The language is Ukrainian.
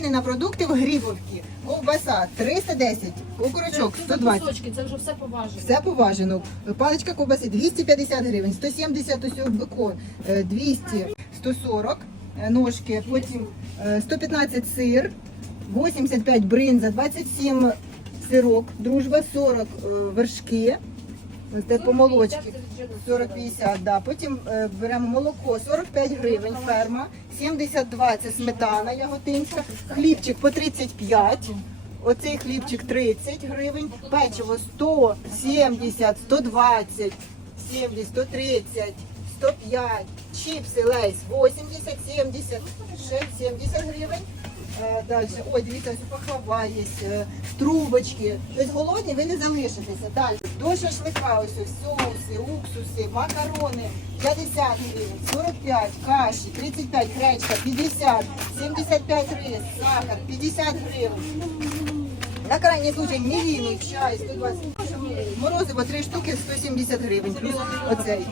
Ціни на продукти в Грибовці. Ковбаса 310, окорочок Це 120. кусочки, це вже все поважено. Все поважено. Паличка ковбаси 250 гривень, 170 ось бекон, е, 200, 140 е, ножки, потім е, 115 сир, 85 бринза, 27 сирок, дружба, 40 е, вершки, це по молочці. 40-50, да. Потім е, беремо молоко 45 гривень, ферма, 72 це сметана яготинська, хлібчик по 35, оцей хлібчик 30 гривень, печиво 100, 70, 120, 70, 130, 105, чіпси лейс 80, 70, ще 70 гривень. Е, Далі, ой, дивіться, ось пахлава є, трубочки. Тобто голодні ви не залишитеся. Далі. До шашлика ось соуси, уксуси, макарони 50 гривень, 45, каші, 35, гречка, 50, 75 рис, сахар, 50 гривень. На крайній случай мівіни, чай, 120 Морозиво 3 штуки, 170 гривень, оцей.